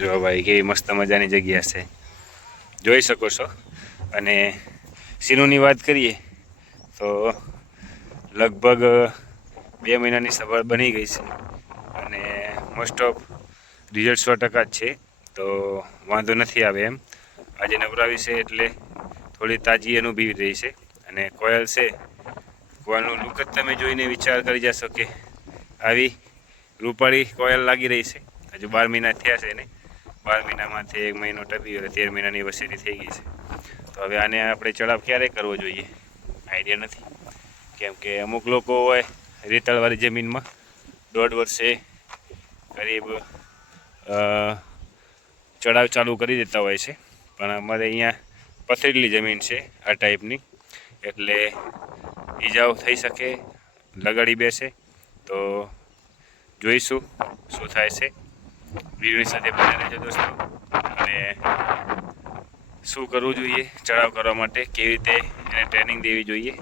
જો ભાઈ કેવી મસ્ત મજાની જગ્યા છે, જોઈ શકો છો। અને સીનુની વાત કરીએ તો લગભગ 2 મહિનાની સભા બની ગઈ છે અને મોસ્ટ ઓફ રિઝલ્ટ 100% જ છે, તો વાંધો નથી આવે એમ। આજે નવરાવી છે એટલે થોડી તાજી અનુભવી રહી છે। અને કોયલ છે, કોયલનું લુક જ તમે જોઈને વિચાર કરી જશો કે આવી રૂપાળી કોયલ લાગી રહી છે। હજુ 12 મહિના થયા છે એને, 12 મહિનામાંથી 1 મહિનો ટપી ગયો, 13 મહિનાની વસેરી થઈ ગઈ છે। તો હવે આને આપણે ચડાવ ક્યારે કરવો જોઈએ આઈડિયા નથી, કેમ કે અમુક લોકો હોય રેતાળવાળી જમીનમાં 1.5 વર્ષે કરીબ ચડાવ ચાલુ કરી દેતા હોય છે, પણ અમારે અહીંયા પથરીલી જમીન છે આ ટાઈપની, એટલે ઈજાઓ થઈ શકે, લગાડી બેસે। તો જોઈશું શું થાય છે, વિડીયોની સાથે બને રહેજો દોસ્તો। અને શું કરવું જોઈએ ચડાવ કરવા માટે, કેવી રીતે એને ટ્રેનિંગ દેવી જોઈએ,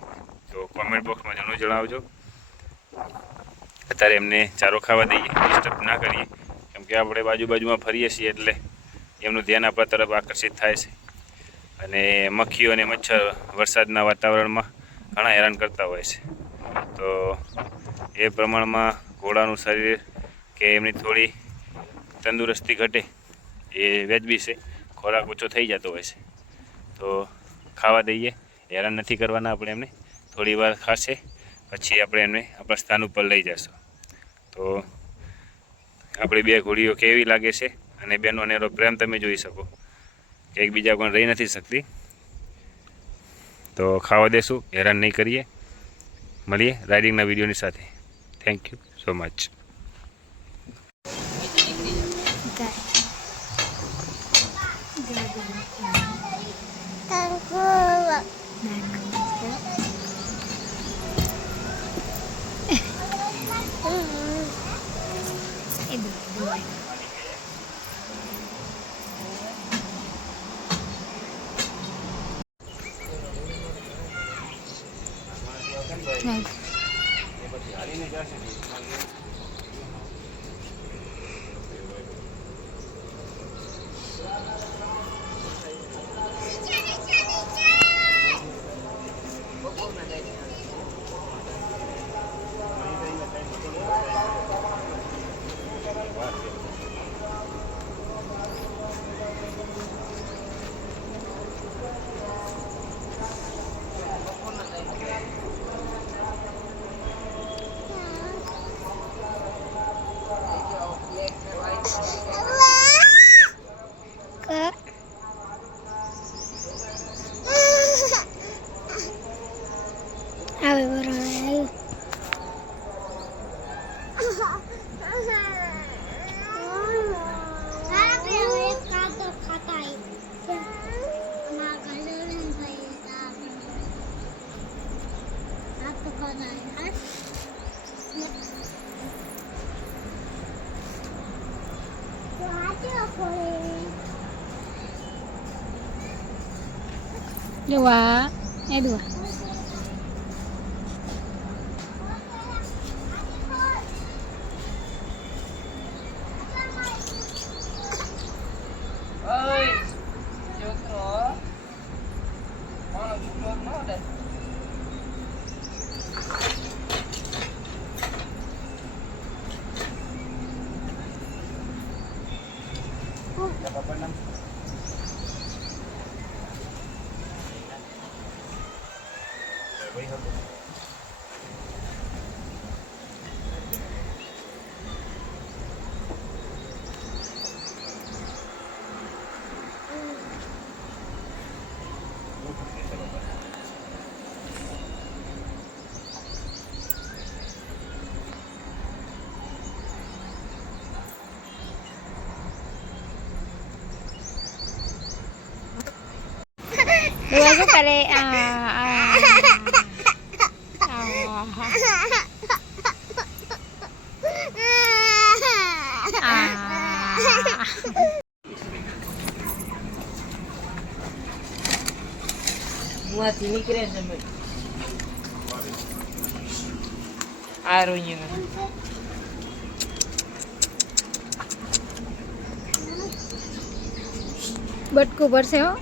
તો કોમેન્ટ બોક્સમાં જરૂર જણાવજો। અત્યારે એમને ચારો ખાવા દઈએ, ડિસ્ટર્બ ના કરીએ, કેમ કે આપણે બાજુમાં ફરીએ છીએ એટલે એમનું ધ્યાન આપણા તરફ આકર્ષિત થાય છે। અને મક્ખીઓ અને મચ્છર વરસાદના વાતાવરણમાં ઘણા હેરાન કરતા હોય છે, તો એ પ્રમાણમાં ઘોડાનું શરીર કે એમની થોડી તંદુરસ્તી ઘટે એ વ્યાજબી છે, ખોરાક ઓછો થઈ જતો હોય છે, તો ખાવા દઈએ, હેરાન નથી કરવાના આપણે એમને। થોડી વાર ખાશે પછી આપણે એમને આપણા સ્થાન ઉપર લઈ જશું। તો આપણી 2 ઘોડીઓ કેવી લાગે છે, અને બેનો એનો પ્રેમ તમે જોઈ શકો કે એકબીજા પણ રહી નથી શકતી। તો ખાવા દેશું, હેરાન નહીં કરીએ, મળીએ રાઇડિંગના વિડીયોની સાથે। Thank you so much. Dua, dua. Dua sekali. Muat ini keren sama. Arunya. બટકું ભરશે હો.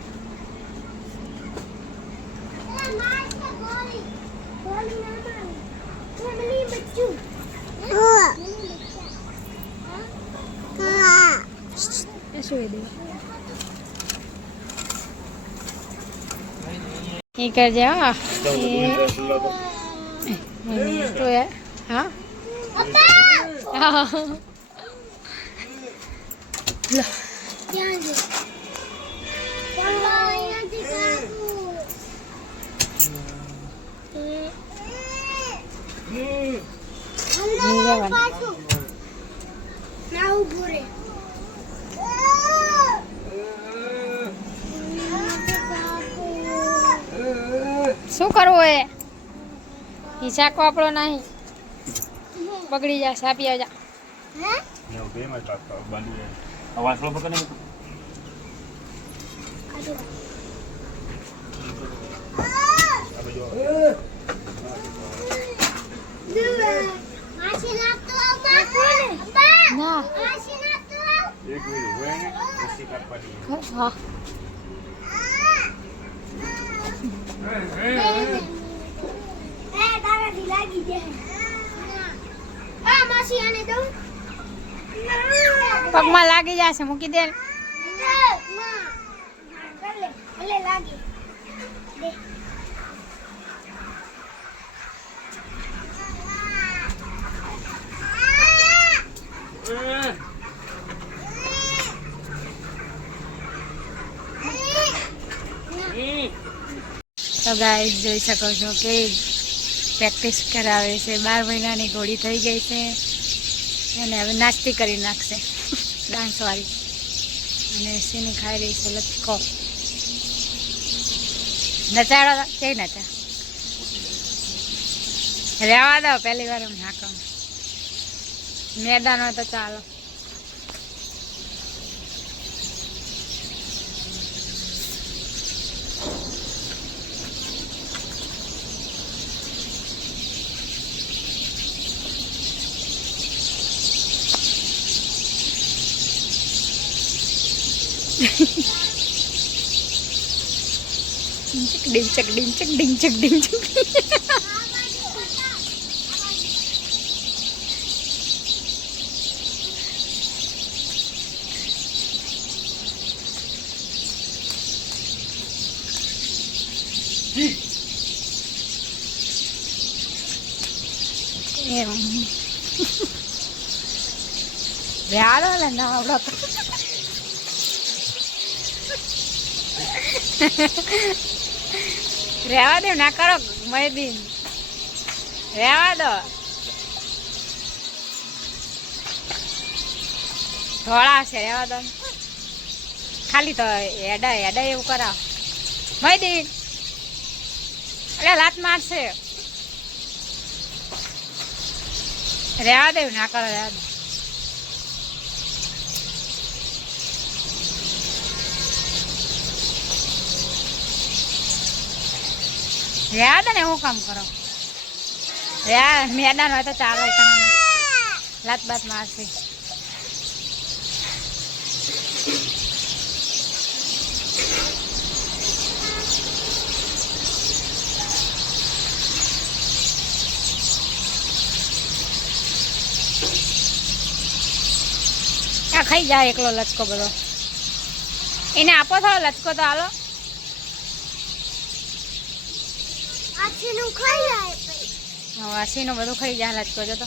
શું એ દે એ કરજે હા તો હા લો શું કરવું એ હિસાકો આપણો નહીં બગડી જા સાપી આવજા ના હા પગમાં લાગી જશે મૂકી દે તો ગાઈસ જોઈ શકો છો કે પ્રેક્ટિસ કરાવે છે 12 મહિનાની ઘોડી થઈ ગઈ છે અને હવે નાસ્તી કરી નાખશે ડાન્સવાળી અને સીની ખાઈ રહી છે લચકો નચાડો કે નચા રહેવા દો પહેલી વાર એમ નાખો મેદાન હોય તો ચાલો ડિંચક ડિંચક ડિંચક ડિંચક એમ વ્યાડો ને ના આવડો તો રહેવા દે ના કરો મયદીન રહેવા દો ધોળા છે રહેવા દો ખાલી તો એડા એડા એવું કરાવ મયદીન એટલે લાત મારશે રહેવા દે ના કરો રહેવા દો રહ્યા ને એવું કામ કરો રહ્યા મેદાન હોય તો ચાલો લાત બાત મારશે ખાઈ જાય એકલો લચકો બધો એને આપો થોડો લચકો તો હાલો વાસીનું બધું ખાઈ જાય લચકો જતો